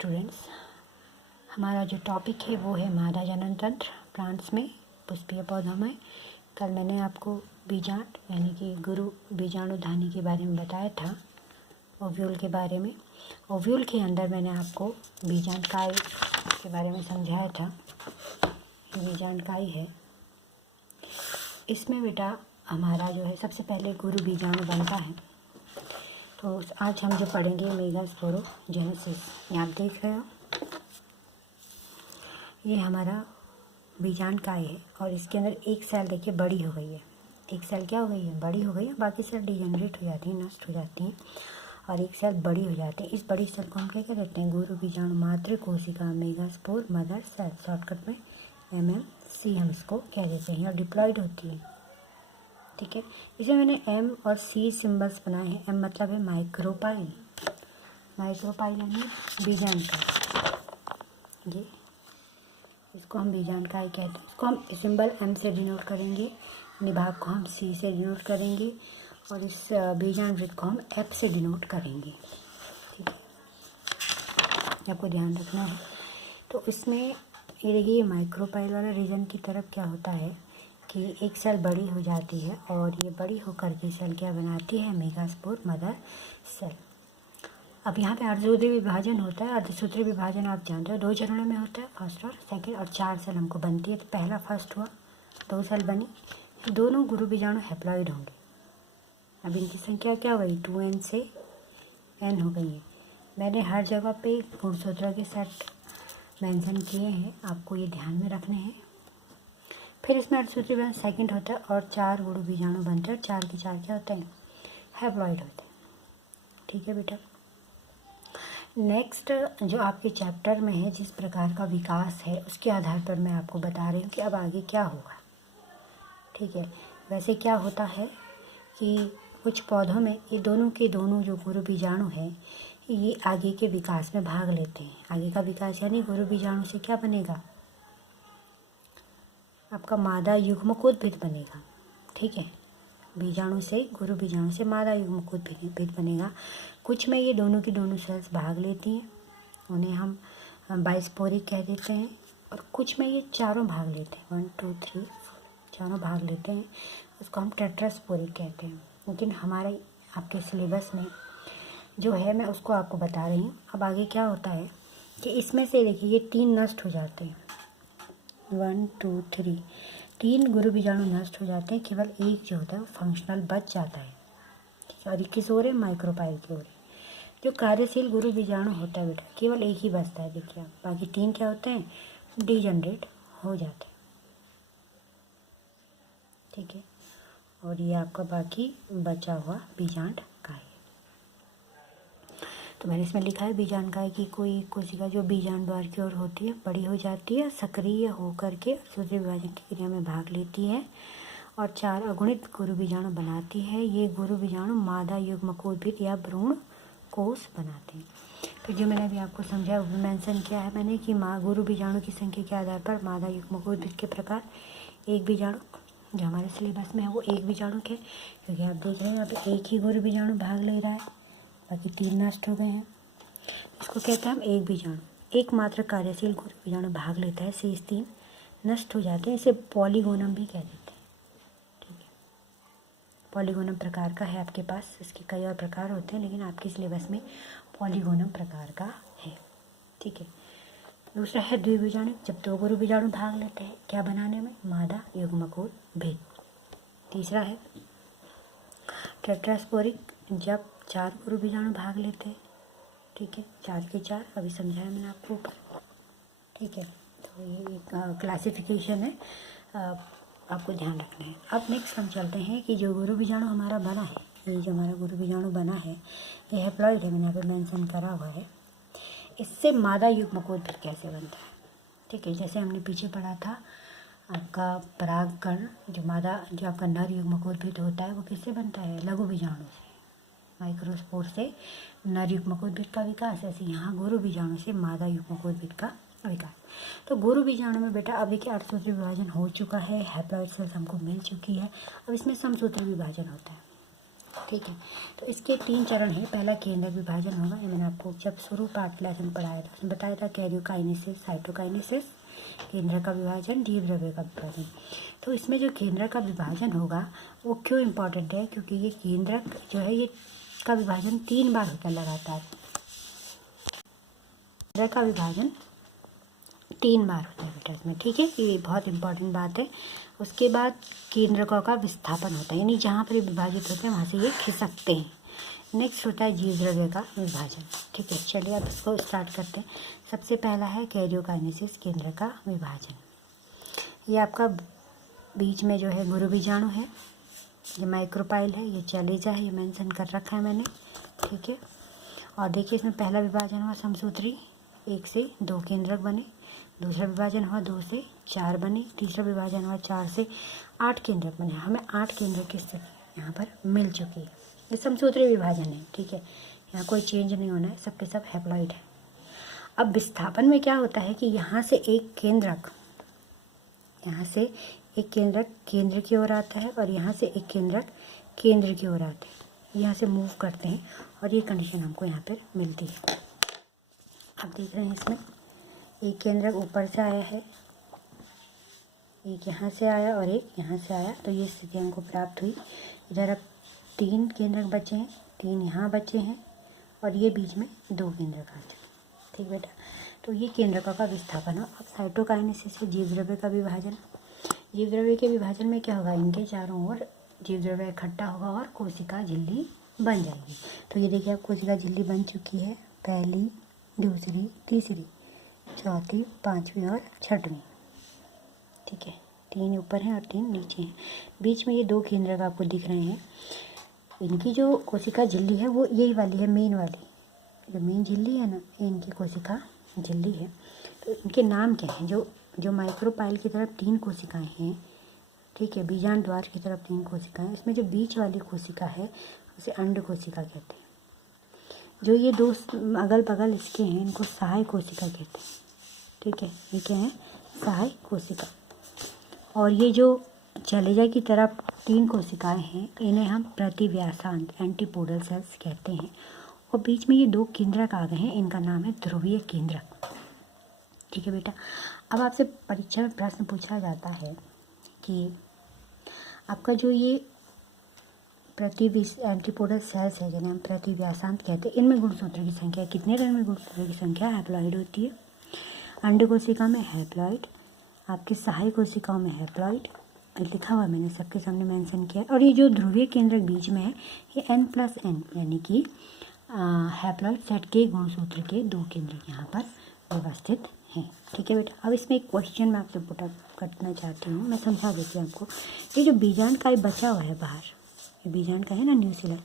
Students, हमारा जो topic है वो है मादा जनन तंत्र प्लांट्स में, पुष्पीय पौधों में। कल मैंने आपको बीजांड यानी कि गुरु बीजाणुधानी के बारे में बताया था, ओव्यूल के बारे में। ओव्यूल के अंदर मैंने आपको बीजांडकाय के बारे में समझाया था। ये बीजांडकाय है। इसमें बेटा हमारा जो है सबसे पहले गुरु बीजाणु बनता है। तो आज हम जो पढ़ेंगे मेगास्पोरोजेनेसिस। यहाँ आप देख रहे हो, ये हमारा बीजांडकाय है और इसके अंदर एक सेल देखिए बड़ी हो गई है। एक सेल क्या हो गई है? बड़ी हो गई है। बाकी सेल डिजेनरेट हो जाती हैं, नष्ट हो जाती हैं और एक सेल बड़ी हो जाती है। इस बड़ी सेल को हम क्या कहते हैं? गुरु बीजाणु मातृ कोशिका, मेगास्पोर मदर सेल, शॉर्टकट में MMC हम इसको कह देते हैं और डिप्लॉयड होती है। ठीक है, इसे मैंने M और C सिंबल्स बनाए हैं। M मतलब है माइक्रोपाइल, माइक्रोपाइल यानी बीजांडकाय। ये इसको हम बीजांडकाय कहते हैं। इसको हम सिंबल M से डिनोट करेंगे, निभाग को हम C से डिनोट करेंगे और इस बीजांडवृत्त को हम F से डिनोट करेंगे। ठीक है, आपको ध्यान रखना है। तो इसमें ये देखिए, माइक्रोपाइल वाला रीजन की तरफ क्या होता है कि एक सेल बड़ी हो जाती है और ये बड़ी होकर के सेल क्या बनाती है? Megaspore mother cell. अब यहाँ पे अर्धसूत्री विभाजन होता है। अर्धसूत्री विभाजन आप जानते हो 2 चरणों में होता है, फर्स्ट और सेकंड, और 4 सेल हमको बनती है। तो पहला फर्स्ट हुआ, 2 सेल बनी, दोनों गुरु बीजाणु हैप्लॉइड होंगे। अब इनकी संख्या क्या हो गई? 2n से n हो गई है। मैंने हर जगह पे गुणसूत्र के सेट मेंशन किए हैं, आपको ये ध्यान में रखने हैं। फिर इसमें अर्धसूत्री विभाजन सेकंड होता है और 4 गुरु बीजाणु बनते हैं और 4 के 4 क्या होते हैं? हैप्लॉइड होते हैं। ठीक है बेटा, नेक्स्ट जो आपके चैप्टर में है, जिस प्रकार का विकास है उसके आधार पर मैं आपको बता रही हूँ कि अब आगे क्या होगा। ठीक है, वैसे क्या होता है कि कुछ पौधों में ये दोनों के दोनों जो गुरु बीजाणु हैं ये आगे के विकास में भाग लेते हैं। आगे का विकास यानी गुरु बीजाणु से क्या बनेगा? आपका मादा युग्मकोद्भिद बनेगा। ठीक है, बीजाणु से, गुरु बीजाणु से मादा युग्मकोद्भिद बनेगा। कुछ में ये दोनों की दोनों सेल्स भाग लेती हैं, उन्हें हम बाइस्पोरिक कह देते हैं। और कुछ में ये चारों भाग लेते हैं, 1 2 3 चारों भाग लेते हैं, उसको हम टेट्रास्पोरिक कहते हैं। लेकिन हमारे आपके सिलेबस में जो है मैं उसको आपको बता रही हूँ। अब आगे क्या होता है कि इसमें से देखिए ये 3 नष्ट हो जाते हैं, 1 2 3 3 गुरु बीजाणु नष्ट हो जाते हैं। केवल एक जो होता है वो फंक्शनल बच जाता है। ठीक है, और 21 ओर है माइक्रोपाइल की ओर। जो कार्यशील गुरु बीजाणु होता है बेटा, केवल एक ही बचता है। देखिए आप, बाकी 3 क्या होते हैं? डिजनरेट हो जाते हैं। ठीक है, और ये आपका बाकी बचा हुआ बीजांडकाय। तो मैंने इसमें लिखा है बीजांडकाय की कोई कोशिका जो बीजांड द्वार की ओर होती है, बड़ी हो जाती है, सक्रिय होकर के सूत्री विभाजन की क्रिया में भाग लेती है और 4 अगुणित गुरु बीजाणु बनाती है। ये गुरु बीजाणु मादा युग्मकोद्भिद या भ्रूण कोष बनाते हैं। फिर जो मैंने अभी आपको समझाया वो मेंशन किया है मैंने कि गुरु बीजाणु की संख्या के आधार पर मादा युग्मकोद्भिद के प्रकार, एक बीजाणु जो हमारे सिलेबस में है वो एक बीजाणु के, क्योंकि आप देख रहे हैं यहाँ पे एक ही गुरु बीजाणु भाग ले रहा है, बाकी 3 नष्ट हो गए हैं। इसको कहते हैं हम एक बीजाणु। एकमात्र कार्यशील गुरु बीजाणु भाग लेता है, शेष 3 नष्ट हो जाते हैं। इसे पॉलीगोनम भी कह देते हैं। ठीक है, पॉलीगोनम प्रकार का है आपके पास। इसके कई और प्रकार होते हैं लेकिन आपके सिलेबस में पॉलीगोनम प्रकार का है। ठीक है, दूसरा है द्विबीजाणु, जब 2 गुरु बीजाणु भाग लेते हैं क्या बनाने में? मादा युग्मकोद्भिद। तीसरा है टेट्रास्पोरिक, जब 4 गुरु बीजाणु भाग लेते हैं। ठीक है, 4 के 4 अभी समझाया मैंने आपको ऊपर। ठीक है, तो ये क्लासिफिकेशन है, आपको ध्यान रखना है। अब नेक्स्ट हम चलते हैं कि जो गुरु बीजाणु हमारा बना है, ये जो हमारा गुरु बीजाणु बना है ये हैप्लॉइड है, मैंने यहाँ पे मेंशन करा हुआ है। इससे मादा युग्मकोद्भिद कैसे बनता है? ठीक है, जैसे हमने पीछे पढ़ा था आपका परागकण, जो मादा जो आपका नर युग्मकोद्भिद होता है वो किससे बनता है? लघु बीजाणु से, माइक्रोस्पोर से नर युग्मकोद्भिद का विकास। ऐसे यहाँ गुरु बीजाणु से मादा युग्मकोद्भिद का विकास। तो गुरु बीजाणु में बेटा अब देखिए अर्धसूत्री विभाजन हो चुका है, हैप्लॉइड सेल्स हमको मिल चुकी है। अब इसमें समसूत्री विभाजन होता है। ठीक है। तो इसके 3 चरण हैं। पहला केंद्रक विभाजन होगा, ये मैंने आपको जब शुरू पार्ट लेसन पढ़ाया था उसमें बताया था, कैरियोकाइनेसिस, साइटोकाइनेसिस, केंद्रक का विभाजन, जीवद्रव्य का विभाजन। तो इसमें जो केंद्रक का विभाजन होगा वो क्यों इम्पोर्टेंट है, क्योंकि ये केंद्रक जो है ये का विभाजन 3 बार होता है लगातार। केंद्रक का विभाजन 3 बार होता है बेटा इसमें, ठीक है, ये बहुत इंपॉर्टेंट बात है। उसके बाद केंद्रकों का विस्थापन होता है, यानी जहाँ पर ये विभाजित होते हैं वहाँ से ये खिसकते हैं। नेक्स्ट होता है जीवद्रव्य का विभाजन, ठीक है। चलिए अब इसको स्टार्ट करते हैं। सबसे पहला है कैरियोकाइनेसिस, केंद्र का विभाजन। ये आपका बीच में जो है गुरु बीजाणु है, ये माइक्रोपाइल है, ये चैलेजा है, ये मेंशन कर रखा है मैंने, ठीक है। और देखिए इसमें पहला विभाजन हुआ समसूत्री, 1 से 2 केंद्रक बने। दूसरा विभाजन हुआ 2 से 4 बने। तीसरा विभाजन हुआ 4 से 8 केंद्रक बने। हमें 8 केंद्रक की स्थिति यहाँ पर मिल चुकी है। ये समसूत्री विभाजन है, ठीक है, यहाँ कोई चेंज नहीं होना है, सबके सब हैप्लॉइड है। अब विस्थापन में क्या होता है कि यहाँ से एक केंद्रक केंद्र की ओर आता है और यहाँ से एक केंद्रक केंद्र की ओर आते हैं, यहाँ से मूव करते हैं और ये कंडीशन हमको यहाँ पर मिलती है। आप देख रहे हैं इसमें एक केंद्रक ऊपर से आया है, एक यहाँ से आया और एक यहाँ से आया, तो ये स्थिति हमको प्राप्त हुई। इधर अब 3 केंद्रक बचे हैं, 3 यहाँ बचे हैं और ये बीच में 2 केंद्रक आ चुके, ठीक बेटा। तो ये केंद्रकों का विस्थापन हो। अब साइटोकाइनेसिस है जीवद्रव्य का विभाजन। जीवद्रव्य के विभाजन में क्या होगा, इनके चारों ओर जीवद्रव्य इकट्ठा होगा और कोशिका झिल्ली बन जाएगी। तो ये देखिए अब कोशिका झिल्ली बन चुकी है, पहली, दूसरी, तीसरी, चौथी, 5वीं और 6वीं, ठीक है। 3 ऊपर हैं और 3 नीचे हैं। बीच में ये 2 केंद्रक आपको दिख रहे हैं। इनकी जो कोशिका झिल्ली है वो यही वाली है, मेन वाली, जो मेन झिल्ली है ना, इनकी कोशिका झिल्ली है। तो इनके नाम क्या हैं, जो माइक्रोपाइल की तरफ 3 कोशिकाएं हैं, ठीक है, बीजांड द्वार की तरफ 3 कोशिकाएं, इसमें जो बीच वाली कोशिका है उसे अंड कोशिका कहते हैं। जो ये 2 अगल बगल इसके हैं इनको सहायक कोशिका कहते हैं, ठीक है, ये क्या है, सहायक कोशिका। और ये जो चैलेजा की तरफ 3 कोशिकाएं हैं इन्हें हम प्रतिव्यासांत एंटीपोडल सेल्स कहते हैं। और बीच में ये 2 केंद्रक आ गए हैं, इनका नाम है ध्रुवीय केंद्रक, ठीक है बेटा। अब आपसे परीक्षा में प्रश्न पूछा जाता है कि आपका जो ये एंटीपोडल सेल्स है जिन्हें हम प्रतिव्यासांत कहते हैं, इनमें गुणसूत्र की संख्या कितने रंग में गुणसूत्र की संख्या हैप्लॉइड होती है। अंड कोशिका में हैप्लॉइड, आपके सहायक कोशिकाओं में हैप्लॉइड, लिखा हुआ मैंने सबके सामने मेंशन किया। और ये जो ध्रुवीय केंद्रक बीच में है ये n+n यानी कि हैप्लॉइड सेट के गुणसूत्र के 2 केंद्रक यहाँ पर व्यवस्थित हैं, ठीक है बेटा। अब इसमें एक क्वेश्चन मैं आपसे पुट अप करना चाहती हूँ, मैं समझा देती हूँ आपको। ये जो बीजांड का बचा हुआ है बाहर, ये बीजांड का है ना न्यूक्लियस,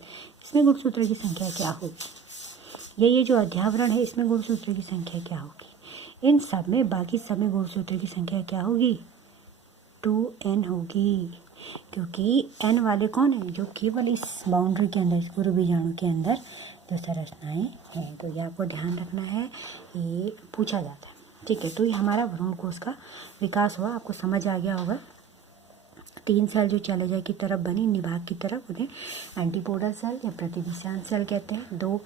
इसमें गुणसूत्र की संख्या क्या होगी, ये जो अध्यावरण है इसमें गुणसूत्र की संख्या क्या होगी। इन सब में बाकी सब में गुणसूत्र की संख्या क्या होगी, 2n होगी, क्योंकि n वाले कौन है, जो केवल इस बाउंड्री के अंदर, इस गुरु बीजाणु के अंदर जो संरचनाएं हैं। तो ये आपको ध्यान रखना है, ये पूछा जाता है, ठीक है। तो ये हमारा भ्रूण कोश का विकास हुआ, आपको समझ आ गया होगा। 3 सेल जो चैलेजा की तरफ बनी, निभाग की तरफ, उन्हें एंटीपोडल सेल या प्रतिव्यासांत सेल कहते हैं। 2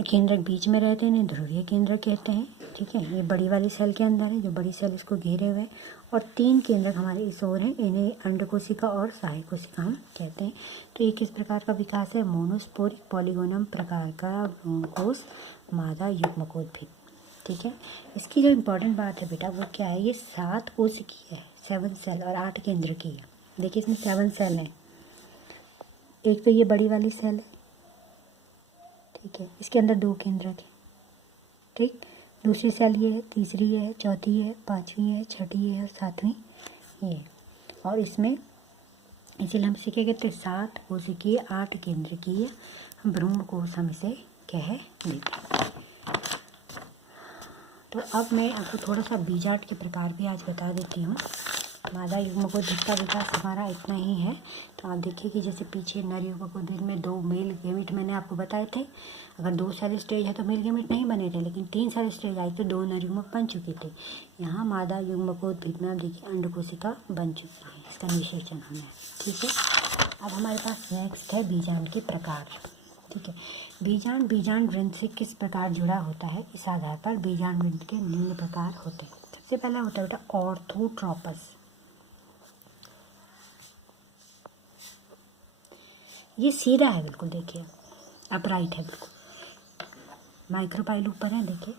केंद्रक बीच में रहते हैं, इन्हें ध्रुवीय केंद्रक कहते हैं, ठीक है। ये बड़ी वाली सेल के अंदर है, जो बड़ी सेल इसको घेरे हुए हैं। और 3 केंद्रक हमारे इस ओर हैं, इन्हें अंड कोशिका और सहायक कोशिका हम कहते हैं। तो ये किस प्रकार का विकास है, मोनोस्पोरिक पॉलीगोनम प्रकार का भ्रूणकोश मादा युग्मकोद्भिद, ठीक है। इसकी जो इम्पोर्टेंट बात है बेटा वो क्या है, ये 7 कोशिकीय है, 7 सेल और 8 केंद्र की है। देखिए इसमें 7 सेल हैं, एक तो ये बड़ी वाली सेल है, ठीक है, इसके अंदर 2 केंद्रक है, ठीक। दूसरी सेल ये है, तीसरी ये है, चौथी ये है, 5वीं है, 6वीं है और 7वीं ये है। और इसमें इसीलिए हम इसे क्या कहते हैं, 7 कोशिकीय 8 केंद्र की भ्रूण कोश हम इसे कह देते हैं। तो अब मैं आपको थोड़ा सा बीजांड के प्रकार भी आज बता देती हूँ। मादा युग्मकोद्भिद का विकास हमारा इतना ही है। तो आप देखिए कि जैसे पीछे नर युग्मकोद्भिद में 2 मेल गेमिट मैंने आपको बताए थे। अगर 2 सेल स्टेज है तो मेल गेमिट नहीं बने थे, लेकिन 3 सेल स्टेज आई तो 2 नर युग्मक बन चुके थे। यहाँ मादा युग्मकोद्भिद में आप देखिए अंड कोशिका बन चुकी है, इसका निषेचन होना है, ठीक है। अब हमारे पास नेक्स्ट है बीजांड के प्रकार। ठीक है, बीजांड वृंत से किस प्रकार जुड़ा होता है, इस आधार पर बीजांड वृंत के निम्न प्रकार होते हैं। सबसे पहला होता है बेटा ऑर्थोट्रोपस। ये सीधा है बिल्कुल, देखिए अपराइट है बिल्कुल। माइक्रोपाइल ऊपर है, देखिए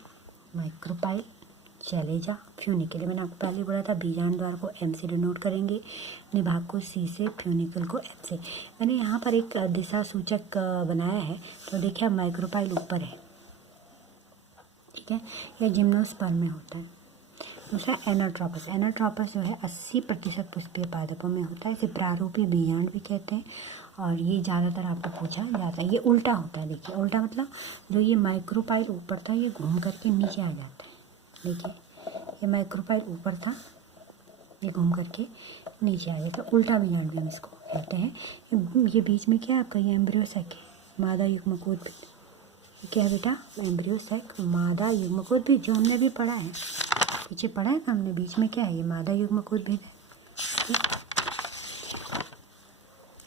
माइक्रोपाइल, चैलेजा, फ्यूनिकल। मैंने आपको पहले बोला था बीजांड द्वार को एम से डिनोट करेंगे, निभाग को सी से, फ्यूनिकल को एफ से। मैंने यहाँ पर एक दिशा सूचक बनाया है, तो देखिए माइक्रोपाइल ऊपर है, ठीक है, यह जिम्नोस्पर्म में होता है। दूसरा एनाट्रोपस। एनाट्रोपस जो है 80% पुष्पीय पादपों में होता है, इसे प्रारूपी बीजांड भी कहते हैं, और ये ज़्यादातर आपको पूछा जाता है। ये उल्टा होता है, देखिए उल्टा मतलब जो ये माइक्रोपाइल ऊपर था ये घूम करके नीचे आ जाता है। देखिए ये माइक्रोपाइल ऊपर था, ये घूम करके नीचे आ जाता है, उल्टा बीजांड भी हम इसको कहते हैं। ये बीच में क्या है आपका, ये एम्ब्रियो सैक है, मादा युग्मकोद्भिद। क्या है बेटा, एम्ब्रियो सैक, मादा युग्मकोद्भिद, जो हमने भी पढ़ा है, पीछे पढ़ा है ना हमने, बीच में क्या है, ये मादा युग्मकोद्भिद है। ठीक,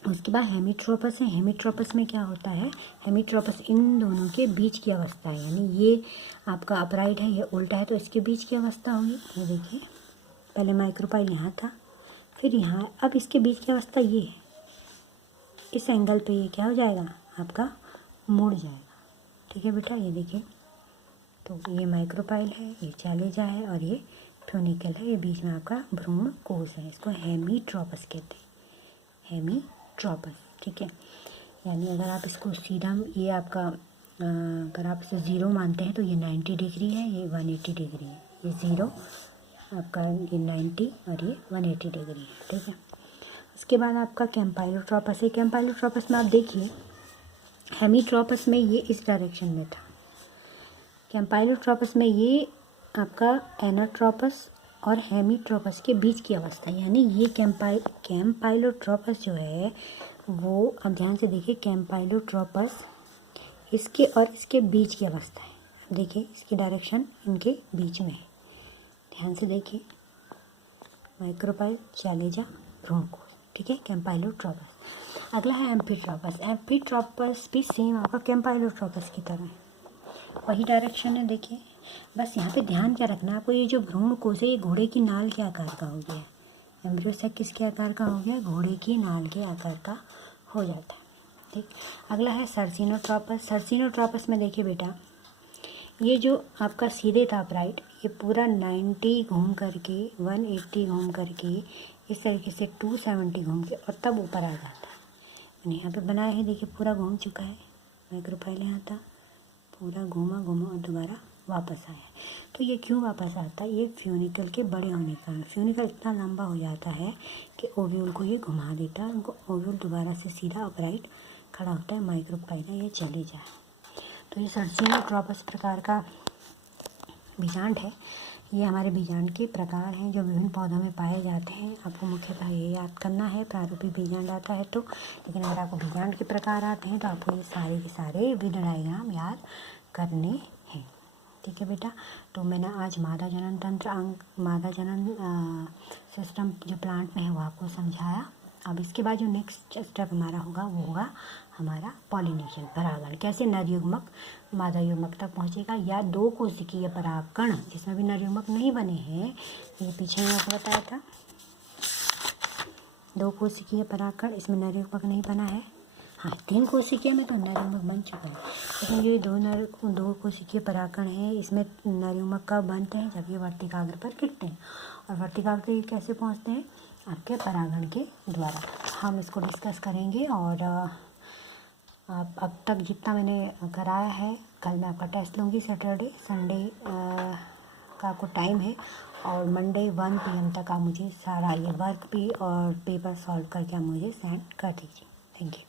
उसके बाद हेमिट्रोपस है। हेमिट्रोपस में क्या होता है, हेमिट्रोपस इन दोनों के बीच की अवस्था है, यानी ये आपका अपराइट है, ये उल्टा है, तो इसके बीच की अवस्था होगी। ये देखिए पहले माइक्रोपाइल यहाँ था, फिर यहाँ, अब इसके बीच की अवस्था ये है, इस एंगल पे ये क्या हो जाएगा आपका, मुड़ जाएगा। ठीक है बेटा, ये देखिए, तो ये माइक्रोपाइल है, ये चैलेजा है, और ये फ्यूनिकल है, ये बीच में आपका भ्रूण कोश है, इसको हेमिट्रोपस कहते हैं, हेमिट्रोपस। ठीक है, यानी अगर आप इसको सीधा, ये आपका अगर आप इसे 0 मानते हैं तो ये 90 डिग्री है, ये 180 डिग्री है, ये 0 आपका, ये 90 और ये 180 डिग्री है। ठीक है, उसके बाद आपका कैम्पाइलोट्रोपस है। कैम्पाइलोट्रोपस में आप देखिए, हेमिट्रोपस में ये इस डायरेक्शन में था, कैम्पाइलोट्रोपस में ये आपका एनाट्रोपस और हेमिट्रोपस के बीच की अवस्था है, यानी ये कैम्पाइलोट्रोपस जो है वो, अब ध्यान से देखिए, कैम्पाइलोट्रोपस इसके और इसके बीच की अवस्था है। अब देखिए इसकी डायरेक्शन इनके बीच में है, ध्यान से देखिए, माइक्रोपाइल, चैलेजा, भ्रूणकोश। ठीक है, कैम्पाइलोट्रोपस। अगला है एम्फीट्रोपस। एम्फीट्रोपस भी सेम आपका कैम्पाइलोट्रोपस की तरह है, वही डायरेक्शन है। देखिए बस यहाँ पे ध्यान क्या रखना है आपको, ये जो भ्रूणकोश है ये घोड़े की नाल के आकार का हो गया, एम्ब्रियो सैक किसके आकार का हो गया, घोड़े की नाल के आकार का हो जाता है। ठीक, अगला है सर्सिनोट्रोपस। सर्सिनोट्रोपस में देखिए बेटा, ये जो आपका सीधे था अपराइट, ये पूरा 90 घूम करके, 180 घूम करके, इस तरीके से 270 घूम के, और तब ऊपर आ जाता है। मैंने यहाँ पे बनाया है, देखिए पूरा घूम चुका है, माइक्रोपाइल यहाँ था, पूरा घूमा और दोबारा वापस आया। तो ये क्यों वापस आता है, ये फ्यूनिकल के बड़े होने के कारण, फ्यूनिकल इतना लंबा हो जाता है कि ओव्यूल को ये घुमा देता है, उनको ओव्यूल दोबारा से सीधा अपराइट खड़ा होता है, माइक्रोपाइल ये चले जाए। तो ये सर्सिनोट्रोपस प्रकार का बीजांड है। ये हमारे बीजांड के प्रकार हैं जो विभिन्न पौधों में पाए जाते हैं। आपको मुख्यतः ये याद करना है, प्रारूपी बीजांड आता है तो, लेकिन अगर आपको बीजांड के प्रकार आते हैं तो आपको ये सारे के सारे विध डायग्राम याद करने हैं। ठीक है बेटा, तो मैंने आज मादा जनन तंत्र मादा जनन सिस्टम जो प्लांट में है वो आपको समझाया। अब इसके बाद जो नेक्स्ट स्टेप हमारा होगा वो होगा हमारा पॉलिनेशन, परागण। कैसे नर युग्मक मादा युग्मक तक पहुंचेगा, या 2 कोशिकीय परागकण जिसमें भी नर युग्मक नहीं बने हैं, ये पीछे मैं आपको बताया था, 2 कोशिकीय परागकण, इसमें नर युग्मक नहीं बना है। हाँ, 3 कोशिकीय में तो नर युग्मक बन चुका है, लेकिन ये 2 कोशिकीय परागकण है, इसमें नर युग्मक कब बनते हैं, जब ये वर्तिकाग्र पर गिरते हैं। और वर्तिकाग्र ये कैसे पहुंचते हैं, आपके परागण के द्वारा। हम इसको डिस्कस करेंगे। और आप अब तक जितना मैंने कराया है, कल मैं आपका टेस्ट लूँगी, सैटरडे संडे का आपको टाइम है, और मंडे 1 PM तक आप मुझे सारा ये वर्क भी और पेपर सॉल्व करके आप मुझे सेंड कर दीजिए। Thank you.